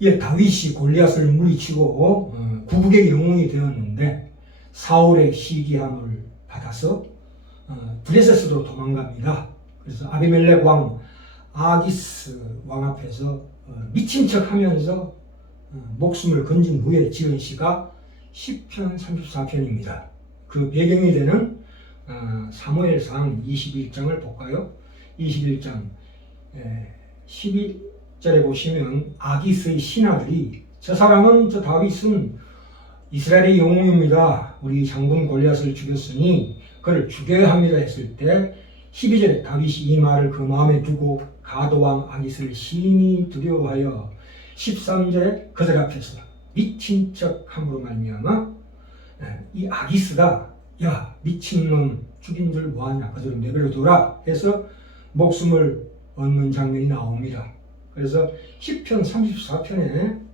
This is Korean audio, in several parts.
예, 다윗이 골리앗을 물리치고 구국의 영웅이 되었는데 사울의 시기함을 받아서 블레셋으로 도망갑니다. 그래서 아비멜렉 왕 아기스 왕 앞에서 미친 척하면서 목숨을 건진 후에 지은 시가 시편 34편입니다. 그 배경이 되는 사무엘상 21장을 볼까요? 21장 12절에 보시면 아기스의 신하들이 저 사람은 저 다윗은 이스라엘의 영웅입니다. 우리 장군 골리앗을 죽였으니 그를 죽여야 합니다 했을 때 12절에 다윗이 이 말을 그 마음에 두고 가도왕 아기스를 심히 두려워하여 13절에 그들 앞에서 미친 척함으로 말미암아 이 아기스가 야 미친놈 죽인 줄 뭐하냐 그들을 내버려둬라 해서 목숨을 얻는 장면이 나옵니다. 그래서 시편 34편에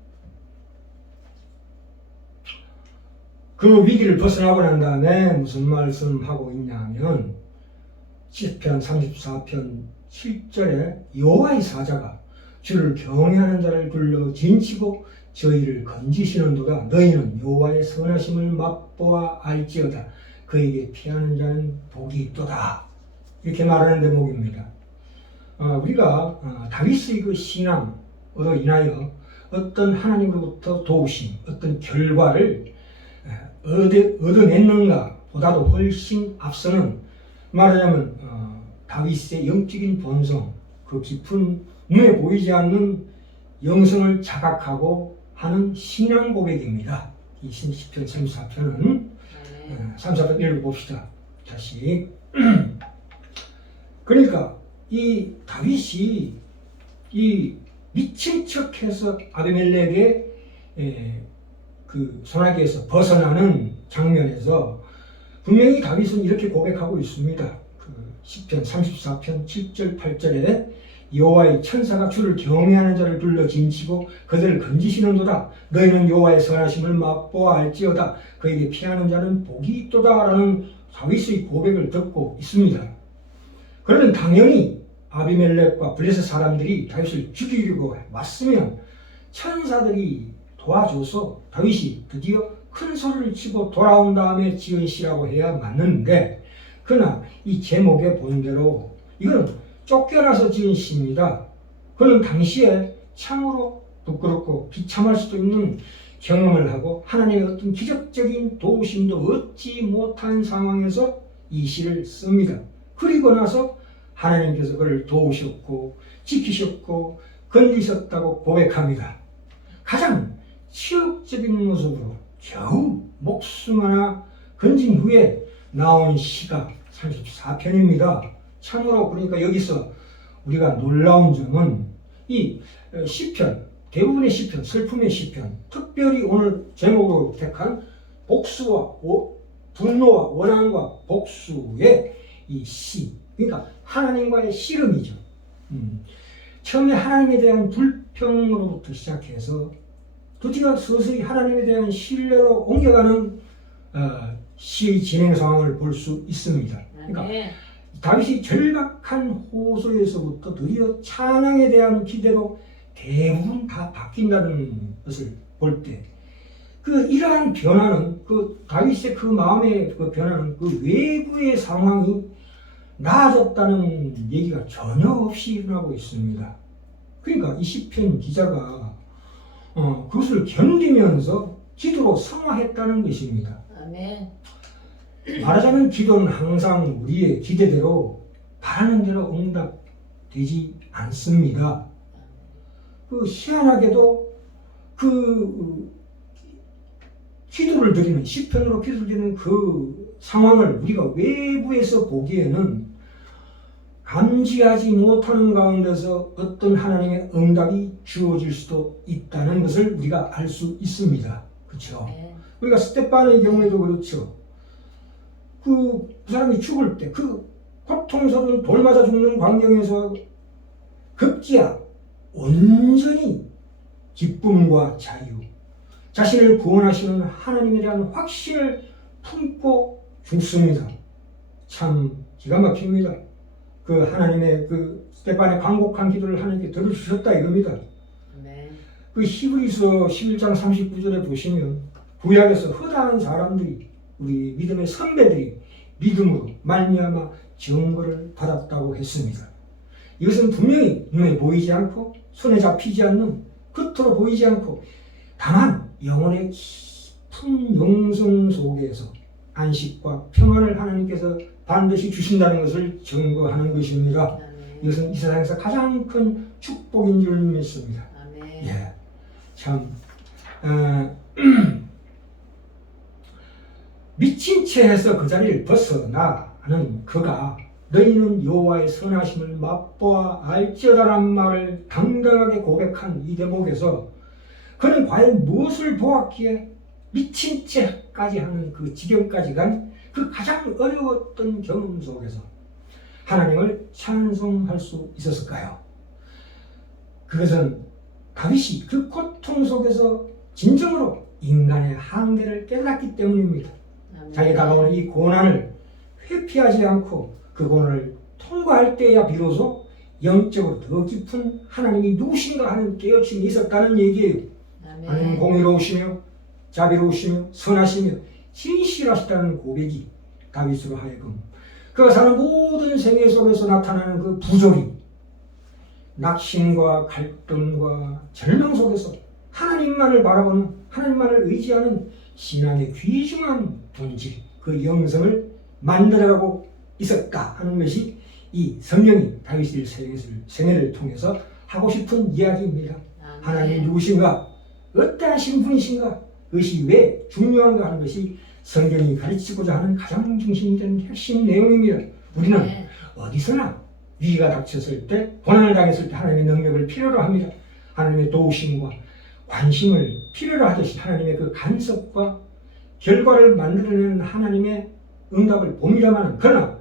그 위기를 벗어나고 난 다음에 무슨 말씀하고 있냐면 시편 34편 7절에 여호와의 사자가 주를 경외하는 자를 불러 진치고 저희를 건지시는도다. 너희는 여호와의 선하심을 맛보아 알지어다. 그에게 피하는 자는 복이 있도다. 이렇게 말하는 대목입니다. 우리가 다윗의 그 신앙으로 인하여 어떤 하나님으로부터 도우심, 어떤 결과를 얻어냈는가 보다도 훨씬 앞서는 말하자면 다윗의 영적인 본성, 그 깊은 눈에 보이지 않는 영성을 자각하고 하는 신앙 고백입니다. 이 시편 34편은 34편 읽어봅시다. 다시 그러니까 이 다윗이 이 미친 척해서 아비멜렉의 그 소나기에서 벗어나는 장면에서 분명히 다윗은 이렇게 고백하고 있습니다. 그 시편 34편 7절 8절에 여호와의 천사가 주를 경외하는 자를 불러 진치고 그들을 건지시는도다. 너희는 여호와의 선하심을 맛보아 알지어다. 그에게 피하는 자는 복이 있도다 라는 다윗의 고백을 듣고 있습니다. 그러면 당연히 아비멜렉과 블레셋 사람들이 다윗을 죽이려고 왔으면 천사들이 도와줘서 다윗이 드디어 큰 소리를 치고 돌아온 다음에 지은 시라고 해야 맞는데, 그러나 이 제목의 본대로 이건 쫓겨나서 지은 시입니다. 그는 당시에 참으로 부끄럽고 비참할 수도 있는 경험을 하고 하나님의 어떤 기적적인 도우심도 얻지 못한 상황에서 이 시를 씁니다. 그리고 나서 하나님께서 그를 도우셨고 지키셨고 건지셨다고 고백합니다. 가장 치욕적인 모습으로 겨우 목숨 하나 건진 후에 나온 시가 34편입니다. 참으로 그러니까 여기서 우리가 놀라운 점은 이 시편, 대부분의 시편, 슬픔의 시편, 특별히 오늘 제목으로 택한 복수와 분노와 원한과 복수의 이 시, 그러니까 하나님과의 씨름이죠. 처음에 하나님에 대한 불평으로부터 시작해서 드디어 서서히 하나님에 대한 신뢰로 옮겨가는 시의 진행 상황을 볼 수 있습니다. 그러니까 다윗이 절박한 호소에서부터 드디어 찬양에 대한 기대로 대부분 다 바뀐다는 것을 볼 때, 이러한 변화는 다윗의 그 마음의 그 변화는 그 외부의 상황이 나아졌다는 얘기가 전혀 없이 일어나고 있습니다. 그러니까 이 시편 기자가 그것을 견디면서 기도로 성화했다는 것입니다. 아멘. 말하자면 기도는 항상 우리의 기대대로 바라는 대로 응답되지 않습니다. 희한하게도 기도를 드리는 시편으로 기도를 드리는 그 상황을 우리가 외부에서 보기에는 감지하지 못하는 가운데서 어떤 하나님의 응답이 주어질 수도 있다는 것을 우리가 알 수 있습니다. 그렇죠? 우리가 스데반의 경우에도 그렇죠. 그 사람이 죽을 때 그 고통스러운 돌 맞아 죽는 광경에서 급기야 온전히 기쁨과 자유, 자신을 구원하시는 하나님에 대한 확신을 품고 죽습니다. 참 기가 막힙니다. 하나님의 스데반의 간곡한 기도를 하나님께 들어주셨다 이겁니다. 네. 그 히브리서 11장 39절에 보시면 구약에서 허다한 사람들이 우리 믿음의 선배들이 믿음으로 말미암아 증거를 받았다고 했습니다. 이것은 분명히 눈에 보이지 않고 손에 잡히지 않는 겉으로 보이지 않고 다만 영혼의 깊은 영성 속에서 안식과 평안을 하나님께서 반드시 주신다는 것을 증거하는 것입니다. 이것은 이 세상에서 가장 큰 축복인 줄 믿습니다. 예, 참 미친 채에서 그 자리를 벗어나는 그가 너희는 여호와의 선하심을 맛보아 알지어다란 말을 당당하게 고백한 이 대목에서 그는 과연 무엇을 보았기에 미친 채까지 하는 그 지경까지 간 그 가장 어려웠던 경험 속에서 하나님을 찬송할 수 있었을까요? 그것은 다윗이 그 고통 속에서 진정으로 인간의 한계를 깨달았기 때문입니다. 자기에 다가오는 이 고난을 회피하지 않고 그 고난을 통과할 때야 비로소 영적으로 더 깊은 하나님이 누구신가 하는 깨우침이 있었다는 얘기예요. 하나님은 공의로우시며 자비로우시며 선하시며 진실하시다는 고백이 다윗으로 하여금 그가 사는 모든 생애 속에서 나타나는 그 부조리, 낙심과 갈등과 절망 속에서 하나님만을 바라보는, 하나님만을 의지하는 신앙의 귀중한 본질, 그 영성을 만들어가고 있었다 하는 것이 이 성경이 다윗의 생애를 통해서 하고 싶은 이야기입니다. 하나님이 누구신가? 어떠하신 분이신가? 그것이 왜 중요한가 하는 것이 성경이 가르치고자 하는 가장 중심이 되는 핵심 내용입니다. 우리는 어디서나 위기가 닥쳤을 때, 고난을 당했을 때 하나님의 능력을 필요로 합니다. 하나님의 도우심과 관심을 필요로 하듯이 하나님의 그 간섭과 결과를 만들어내는 하나님의 응답을 봅니다만, 그러나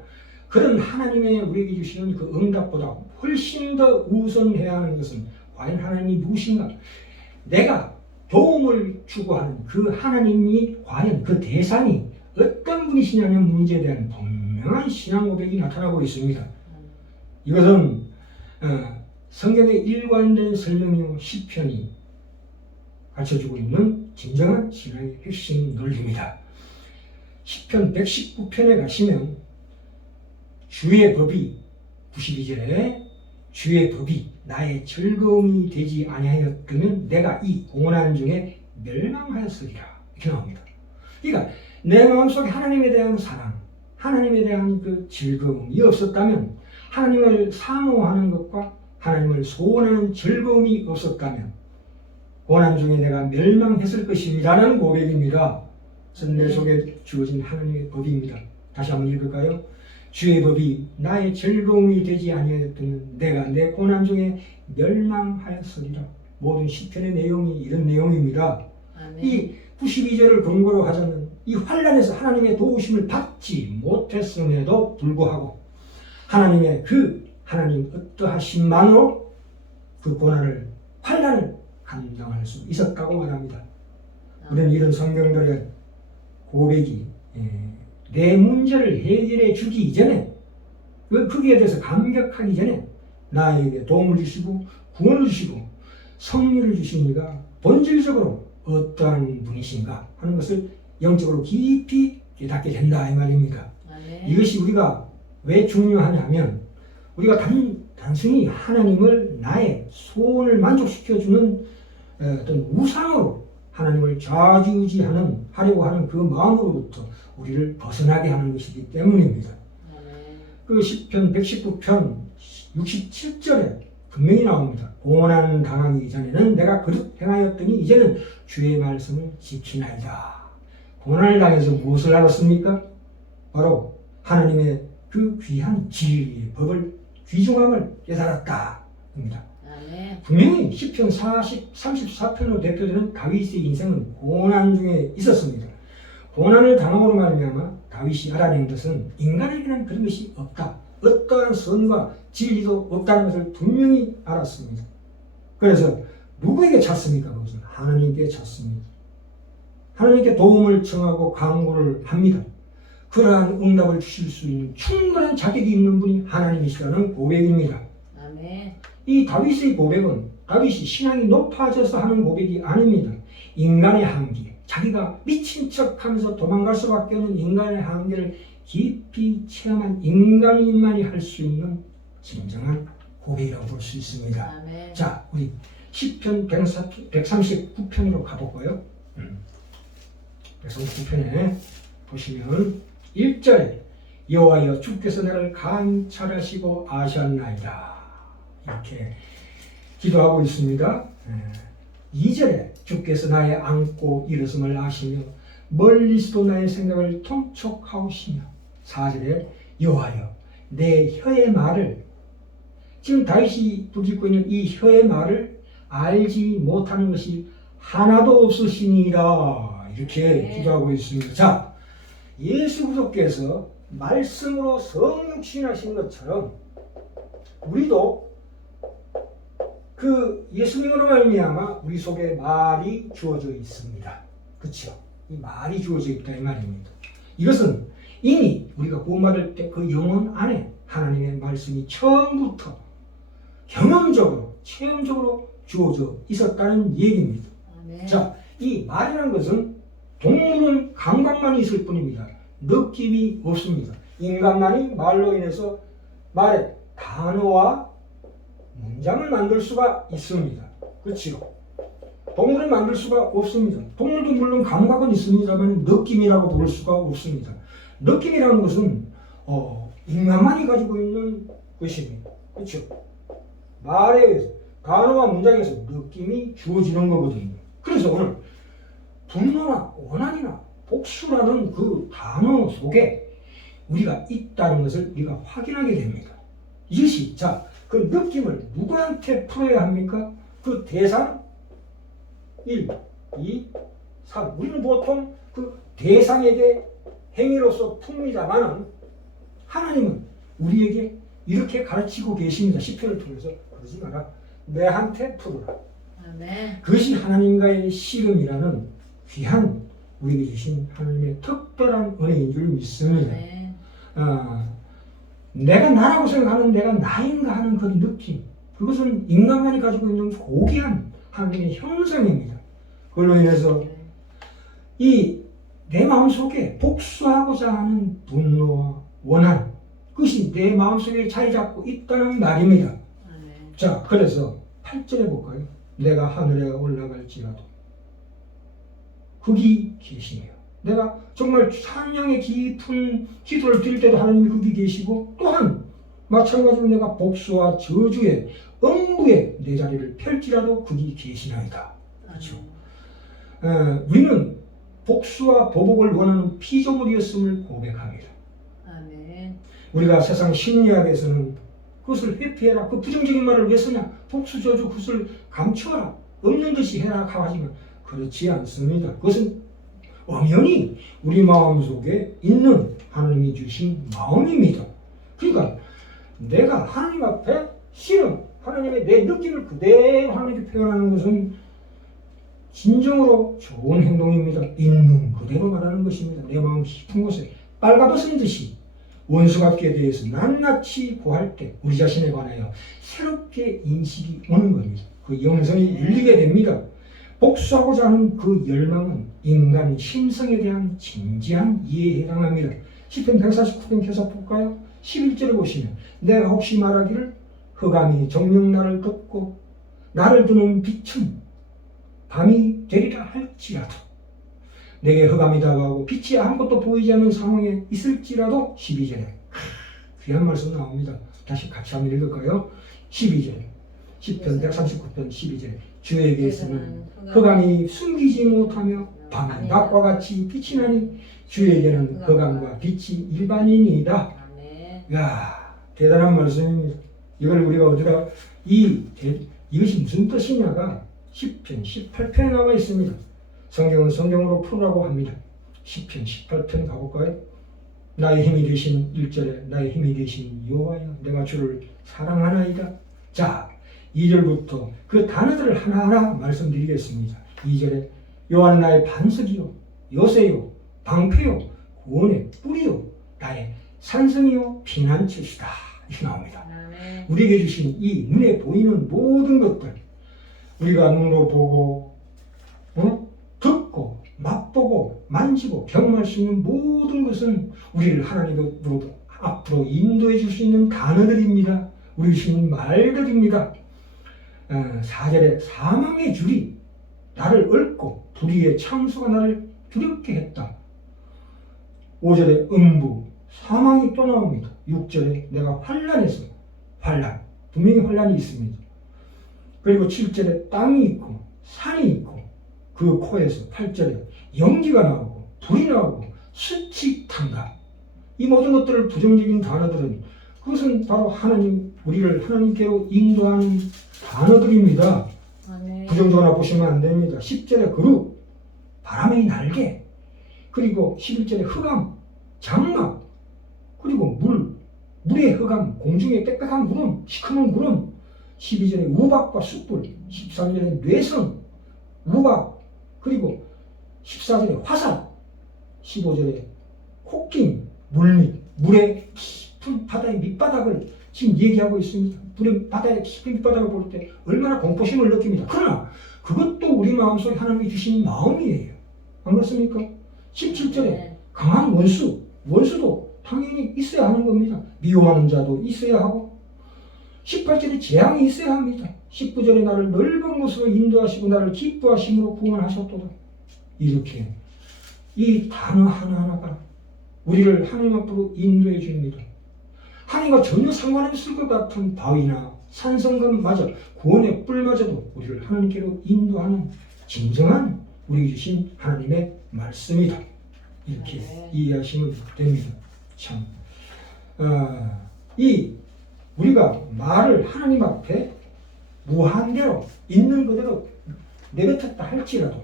그런 하나님의 우리에게 주시는 그 응답보다 훨씬 더 우선해야 하는 것은 과연 하나님이 누구신가? 내가 도움을 추구하는 그 하나님이 과연 그 대상이 어떤 분이시냐는 문제에 대한 분명한 신앙 고백이 나타나고 있습니다. 이것은 성경의 일관된 설명이요 시편이 가르쳐주고 있는 진정한 신앙의 핵심 논리입니다. 시편 119편에 가시면 주의 법이 92절에 주의 법이 나의 즐거움이 되지 아니하였다면 내가 이 고난 중에 멸망하였으리라 이렇게 나옵니다. 그러니까 내 마음속에 하나님에 대한 사랑, 하나님에 대한 그 즐거움이 없었다면, 하나님을 사모하는 것과 하나님을 소원하는 즐거움이 없었다면 고난 중에 내가 멸망했을 것입니다라는 고백입니다. 그래서 내 속에 주어진 하나님의 법입니다. 다시 한번 읽을까요? 주의 법이 나의 즐거움이 되지 아니하였다면 내가 내 고난 중에 멸망하였으리라. 모든 시편의 내용이 이런 내용입니다. 아멘. 이 92절을 근거로 하자면 이 환난에서 하나님의 도우심을 받지 못했음에도 불구하고 하나님의 하나님 어떠하심만으로 그 고난을, 환난을 감당할 수 있었다고 말합니다. 우리는 이런 성경들의 고백이 내 문제를 해결해 주기 이전에, 거기에 대해서 감격하기 전에 나에게 도움을 주시고 구원을 주시고 성리를 주신 이가 본질적으로 어떠한 분이신가 하는 것을 영적으로 깊이 깨닫게 된다 이 말입니다. 이것이 우리가 왜 중요하냐면 우리가 단순히 하나님을 나의 소원을 만족시켜주는 어떤 우상으로 하나님을 좌지우지하는 하려고 하는 그 마음으로부터 우리를 벗어나게 하는 것이기 때문입니다. 그 시편 119편 67절에 분명히 나옵니다. 고난 당하기 전에는 내가 그릇 행하였더니 이제는 주의 말씀을 지키나이다. 고난을 당해서 무엇을 알았습니까? 바로 하나님의 그 귀한 진리의 법을, 귀중함을 깨달았다. 입니다. 분명히 시편 34편으로 대표되는 다윗의 인생은 고난 중에 있었습니다. 고난을 당함으로 말미암아 다윗이 알아낸 것은 인간에게는 그런 것이 없다. 어떠한 선과 진리도 없다는 것을 분명히 알았습니다. 그래서 누구에게 찾습니까? 그것은 하나님께 찾습니다. 하나님께 도움을 청하고 간구를 합니다. 그러한 응답을 주실 수 있는 충분한 자격이 있는 분이 하나님이시라는 고백입니다. 아멘. 이 다윗의 고백은 다윗이 신앙이 높아져서 하는 고백이 아닙니다. 인간의 한계, 자기가 미친 척하면서 도망갈 수밖에 없는 인간의 한계를 깊이 체험한 인간인만이 할 수 있는 진정한 고백이라고 볼 수 있습니다. 아멘. 자, 우리 시편 139편으로 가볼까요? 139편에 보시면 1절에 여호와여 주께서 나를 감찰하시고 아셨나이다 이렇게 기도하고 있습니다. 2절에 주께서 나의 안고 일어섬을 아시며 멀리서도 나의 생각을 통촉하오시며 4절에 여호와여 내 혀의 말을, 지금 다윗이 부르짖고 있는 이 혀의 말을 알지 못하는 것이 하나도 없으시니라 이렇게 기도하고 있습니다. 자, 예수 그리스도께서 말씀으로 성육신하신 것처럼 우리도 그 예수님으로 말미암아 우리 속에 말이 주어져 있습니다. 그렇죠? 이 말이 주어져 있다 이 말입니다. 이것은 이미 우리가 구원받을 때 그 영혼 안에 하나님의 말씀이 처음부터 경험적으로 체험적으로 주어져 있었다는 얘기입니다. 아멘. 자, 이 말이라는 것은 동물은 감각만 있을 뿐입니다. 느낌이 없습니다. 인간만이 말로 인해서 말의 단어와 문장을 만들 수가 있습니다. 그렇죠? 동물은 만들 수가 없습니다. 동물도 물론 감각은 있습니다만 느낌이라고 부를 수가 없습니다. 느낌이라는 것은 인간만이 가지고 있는 것입니다. 그렇죠? 말에 의해서 단어와 문장에서 느낌이 주어지는 거거든요. 그래서 오늘 분노나 원한이나 복수라는 그 단어 속에 우리가 있다는 것을 우리가 확인하게 됩니다. 이것이 자, 그 느낌을 누구한테 풀어야 합니까? 그 대상 1, 2, 3. 우리는 보통 그 대상에게 행위로서 풉니다만 하나님은 우리에게 이렇게 가르치고 계십니다. 시편을 통해서 그러지 마라. 내한테 풀어라. 아멘. 그것이 하나님과의 씨름이라는 귀한 우리에게 주신 하나님의 특별한 은혜인 줄 믿습니다. 아멘. 내가 나라고 생각하는 내가 나인가 하는 그 느낌, 그것은 인간만이 가지고 있는 고귀한 하나님의 형상입니다. 그걸로 인해서 이 내 마음속에 복수하고자 하는 분노와 원한, 그것이 내 마음속에 자리 잡고 있다는 말입니다. 아멘. 자, 그래서 8절에 볼까요? 내가 하늘에 올라갈지라도 거기 계시며, 내가 정말 찬양의 깊은 기도를 드릴 때도 하나님이 거기 계시고, 또한 마찬가지로 내가 복수와 저주의 음부에 내 자리를 펼지라도 거기 계시나이다. 그렇죠? 우리는 복수와 보복을 원하는 피조물이었음을 고백합니다. 아멘. 우리가 세상 심리학에서는 그것을 회피해라, 그 부정적인 말을 왜 쓰냐, 복수 저주 그것을 감추어라, 없는 듯이 해라 하지만 그렇지 않습니다. 그것은 엄연히 우리 마음속에 있는 하나님이 주신 마음입니다. 그러니까 내가 하나님 앞에 싫은 하나님의 내 느낌을 그대로 하나님께 표현하는 것은 진정으로 좋은 행동입니다. 있는 그대로 말하는 것입니다. 내 마음 깊은 곳에 빨가벗은 듯이 원수갑기에 대해서 낱낱이 고할 때 우리 자신에 관하여 새롭게 인식이 오는 겁니다. 그 영성이 열리게 됩니다. 복수하고자 하는 그 열망은 인간 심성에 대한 진지한 이해에 해당합니다. 시편 149편 계속 볼까요? 11절을 보시면 내가 혹시 말하기를 흑암이 정녕 나를 덮고 나를 두는 빛은 밤이 되리라 할지라도, 내게 흑암이 다가오고 빛이 아무것도 보이지 않는 상황에 있을지라도 12절에 귀한 말씀 나옵니다. 다시 같이 한번 읽을까요? 12절에 시편 139편 12절에 주에게서는 흑암이 숨기지 못하며 밤이 낮과 같이 빛이 나니 주에게는 흑암과 빛이 일반인이다. 야, 대단한 말씀입니다. 이걸 우리가 어디다 이것이 무슨 뜻이냐가 시편 18편에 나와 있습니다. 성경은 성경으로 풀으라고 합니다. 시편 18편 가볼까요? 나의 힘이 되신 1절에 나의 힘이 되신 여호와여 내가 주를 사랑하나이다. 자, 2절부터 그 단어들을 하나하나 말씀드리겠습니다. 2절에 여호와는 나의 반석이요 요새요 방패요 구원의 뿌리요 나의 산성이요 피난처시다. 이렇게 나옵니다. 우리에게 주신 이 눈에 보이는 모든 것들, 우리가 눈으로 보고 듣고 맛보고 만지고 경험할 수 있는 모든 것은 우리를 하나님으로 앞으로 인도해 줄 수 있는 단어들입니다. 우리 주신 말들입니다. 4절에 사망의 줄이 나를 얽고 불의의 창수가 나를 두렵게 했다. 5절에 음부 사망이 또 나옵니다. 6절에 내가 환난에서 환난 분명히 환난이 있습니다. 그리고 7절에 땅이 있고 산이 있고 그 코에서 8절에 연기가 나오고 불이 나오고 숯이 탄다. 이 모든 것들을 부정적인 단어들은 그것은 바로 하나님 우리를 하나님께로 인도하는 단어들입니다. 아멘. 부정적으로 보시면 안 됩니다. 10절에 그룹 바람의 날개 그리고 11절에 흑암 장막 그리고 물의 흑암 공중의 빽빽한 구름 시커먼 구름 12절에 우박과 숯불 13절에 뇌성 우박 그리고 14절에 화살 15절에 코낀 물의 깊은 바다의 밑바닥을 지금 얘기하고 있습니다. 물의 바다의 깊은 밑바닥을 볼 때 얼마나 공포심을 느낍니다. 그러나 그것도 우리 마음속에 하나님이 주신 마음이에요. 안 그렇습니까? 17절에 강한 원수도 당연히 있어야 하는 겁니다. 미워하는 자도 있어야 하고 18절에 재앙이 있어야 합니다. 19절에 나를 넓은 곳으로 인도하시고 나를 기뻐하심으로 구원하셨도다. 이렇게 이 단어 하나하나가 우리를 하나님 앞으로 인도해 줍니다. 하나님과 전혀 상관없을 것 같은 바위나 산성금마저 구원의 뿔마저도 우리를 하나님께로 인도하는 진정한 우리에게 주신 하나님의 말씀이다. 이렇게 이해하시면 됩니다. 참, 우리가 말을 하나님 앞에 무한대로 있는 그대로 내뱉었다 할지라도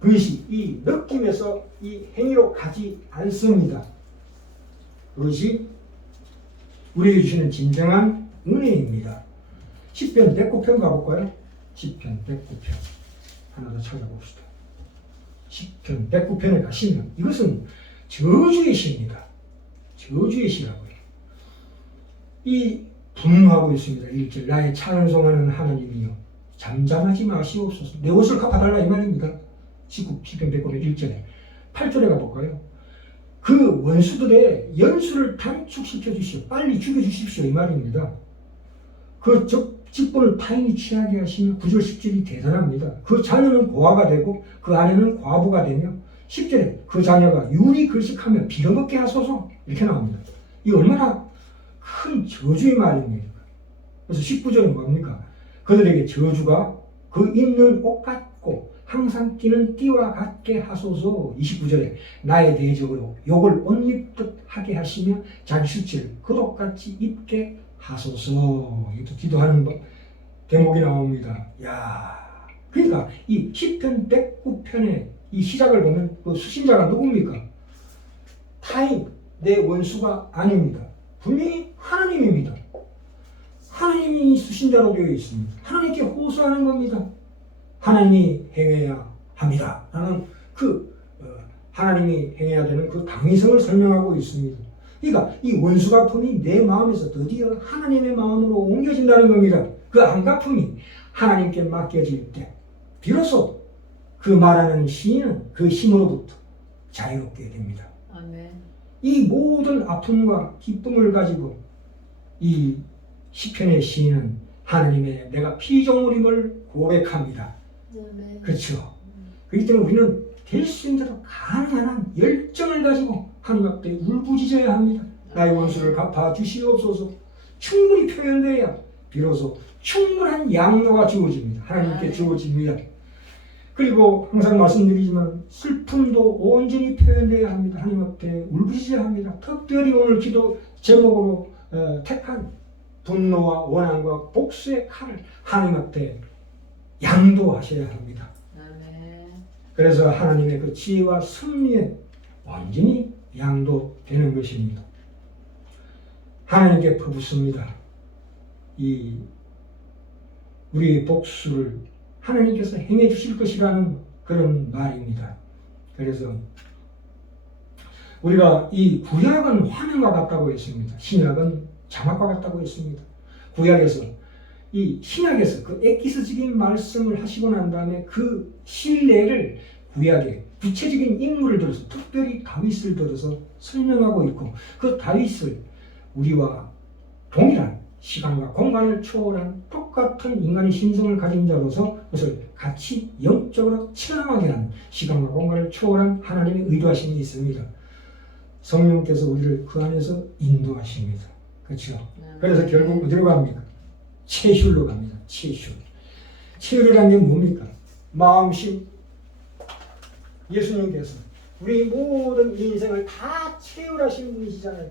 그것이 이 느낌에서 이 행위로 가지 않습니다. 그것이 우리에게 주시는 진정한 은혜입니다. 시편 109편 가볼까요? 시편 109편 하나 더 찾아봅시다. 시편 109편에 가시면 이것은 저주의 시입니다. 저주의 시라고요. 이 분노하고 있습니다. 1절 나의 찬송하는 하나님이여 잠잠하지 마시옵소서 내 옷을 갚아달라 이 말입니다. 시편 109편 1절에 8절에 가볼까요? 그 원수들의 연수를 단축시켜 주시오 빨리 죽여주십시오 이 말입니다. 그 직분을 타인이 취하게 하시며 9절 10절이 대단합니다. 그 자녀는 고아가 되고 그 아내는 과부가 되며 10절에 그 자녀가 유리 글식하며 빌어먹게 하소서 이렇게 나옵니다. 이 얼마나 큰 저주의 말입니까? 그래서 19절은 뭡니까? 그들에게 저주가 그 입는 옷 같고 항상 뛰는 띠와 같게 하소서. 29절에 나의 대적으로 욕을 옷 입듯 하게 하시며 자기 수치를 그옷같이 입게 하소서. 이것도 기도하는 대목이 나옵니다. 야, 그러니까 이 시편 109편의 이 시작을 보면 그 수신자가 누굽니까? 타인, 내 원수가 아닙니다. 분명히 하나님입니다. 하나님이 수신자로 되어 있습니다. 하나님께 호소하는 겁니다. 하나님이 행해야 합니다. 라는 하나님이 행해야 되는 그 당위성을 설명하고 있습니다. 그러니까 이 원수갚음이 내 마음에서 드디어 하나님의 마음으로 옮겨진다는 겁니다. 그 안갚음이 하나님께 맡겨질 때 비로소 그 말하는 시인은 그 힘으로부터 자유롭게 됩니다. 아멘. 이 모든 아픔과 기쁨을 가지고 이 시편의 시인은 하나님의 내가 피조물임을 고백합니다. 아멘. 그렇죠. 그렇기 때문에 우리는 될 수 있는 대로 가능한 한 열정을 가지고 하나님 앞에 울부짖어야 합니다. 나의 원수를 갚아 주시옵소서. 충분히 표현돼야 비로소 충분한 양로가 주어집니다. 하나님께 주어집니다. 그리고 항상 말씀드리지만 슬픔도 온전히 표현돼야 합니다. 하나님 앞에 울부짖어야 합니다. 특별히 오늘 기도 제목으로 택한 분노와 원한과 복수의 칼을 하나님 앞에 양도하셔야 합니다. 아멘. 그래서 그래서 하나님의 그 지혜와 섭리에 완전히 양도되는 것입니다. 하나님께 퍼붓습니다. 이 우리의 복수를 하나님께서 행해 주실 것이라는 그런 말입니다. 그래서 우리가 이 구약은 화면과 같다고 했습니다. 신약은 자막과 같다고 했습니다. 구약에서 이 신약에서 그 엑기스적인 말씀을 하시고 난 다음에 그 신뢰를 구약의 구체적인 인물을 들어서 특별히 다윗을 들어서 설명하고 있고 그 다윗을 우리와 동일한 시간과 공간을 초월한 똑같은 인간의 신성을 가진 자로서 그것을 같이 영적으로 체험하게 하는 시간과 공간을 초월한 하나님의 의도하심이 있습니다. 성령께서 우리를 그 안에서 인도하십니다. 그렇죠? 그래서 결국 어디로 갑니까? 체휼로 갑니다. 체휼. 체휼이라는 게 뭡니까? 마음심. 예수님께서 우리 모든 인생을 다 체휼하신 분이시잖아요.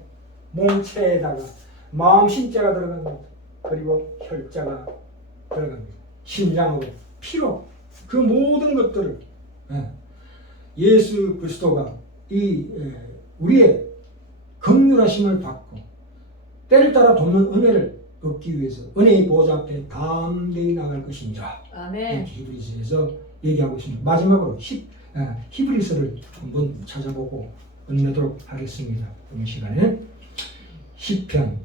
몸체에다가 마음심자가 들어갑니다. 그리고 혈자가 들어갑니다. 심장으로, 피로 그 모든 것들을 예수 그리스도가 우리의 긍휼하심을 받고 때를 따라 돕는 은혜를 얻기 위해서 은혜의 보좌 앞에 담대히 나갈 것이니라. 아멘. 이렇게 히브리서에서 얘기하고 있습니다. 마지막으로 히브리서를 한번 찾아보고 끝내도록 하겠습니다. 오늘 시간에 시편은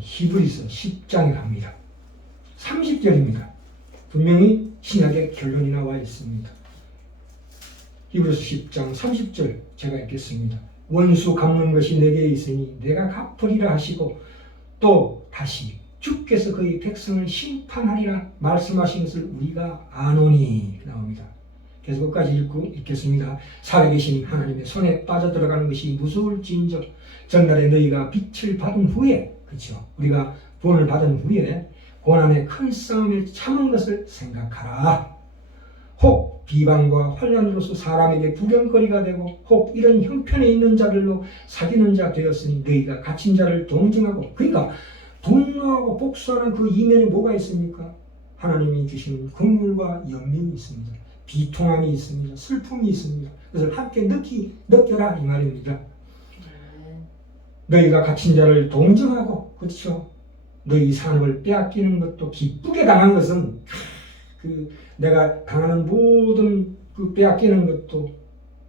히브리서 10장에 갑니다. 30절입니다. 분명히 신약의 결론이 나와 있습니다. 히브리서 10장 30절 제가 읽겠습니다. 원수 갚는 것이 내게 있으니 내가 갚으리라 하시고 또 다시 주께서 그의 백성을 심판하리라 말씀하신 것을 우리가 아노니 나옵니다. 계속 끝까지 읽겠습니다. 살아계신 하나님의 손에 빠져들어가는 것이 무서울진저 전날에 너희가 빛을 받은 후에 그렇죠. 우리가 구원을 받은 후에 고난의 큰 싸움을 참은 것을 생각하라. 혹 비방과 환난으로서 사람에게 구경거리가 되고 혹 이런 형편에 있는 자들로 사귀는 자 되었으니 너희가 갇힌 자를 동정하고 그러니까 분노하고 복수하는 그 이면에 뭐가 있습니까? 하나님이 주시는 긍휼과 연민이 있습니다. 비통함이 있습니다. 슬픔이 있습니다. 그래서 함께 느껴라 이 말입니다. 너희가 갇힌 자를 동정하고 그렇죠. 너희 산업을 빼앗기는 것도 기쁘게 당한 것은 내가 당하는 모든 그 빼앗기는 것도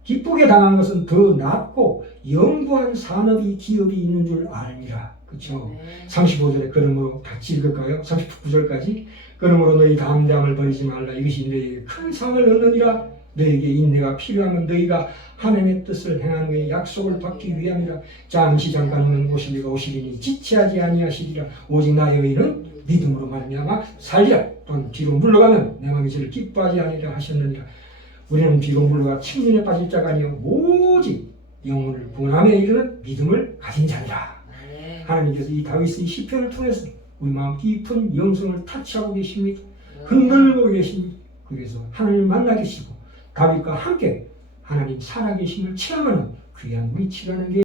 기쁘게 당한 것은 더 낫고 영구한 산업이 기업이 있는 줄 알미라. 그렇죠. 35절에 그러므로 같이 읽을까요? 39절까지 그러므로 너희 담대함을 버리지 말라. 이것이 너희에게 큰 상을 얻느니라. 너희에게 인내가 필요하면 너희가 하나님의 뜻을 행하는 그의 약속을 받기 위함이라. 잠깐은 오시리가 오시리니 지체하지 아니하시리라. 오직 나 여인은 믿음으로 말미암아 살리라. 또한 뒤로 물러가면 내 마음이 저를 기뻐하지 아니라 하셨느니라. 우리는 뒤로 물러가 침륜에 빠질 자가 아니요 오직 영혼을 구원함에 이르는 믿음을 가진 자니라. 하나님께서 이 다윗의 시편을 통해서 우리 마음 깊은 영성을 타치하고 계십니다. 흔들고 계십니다. 그래서 하나님을 만나 계시고 다윗과 함께 하나님 살아계심을 체험하는 귀한 위치라는 게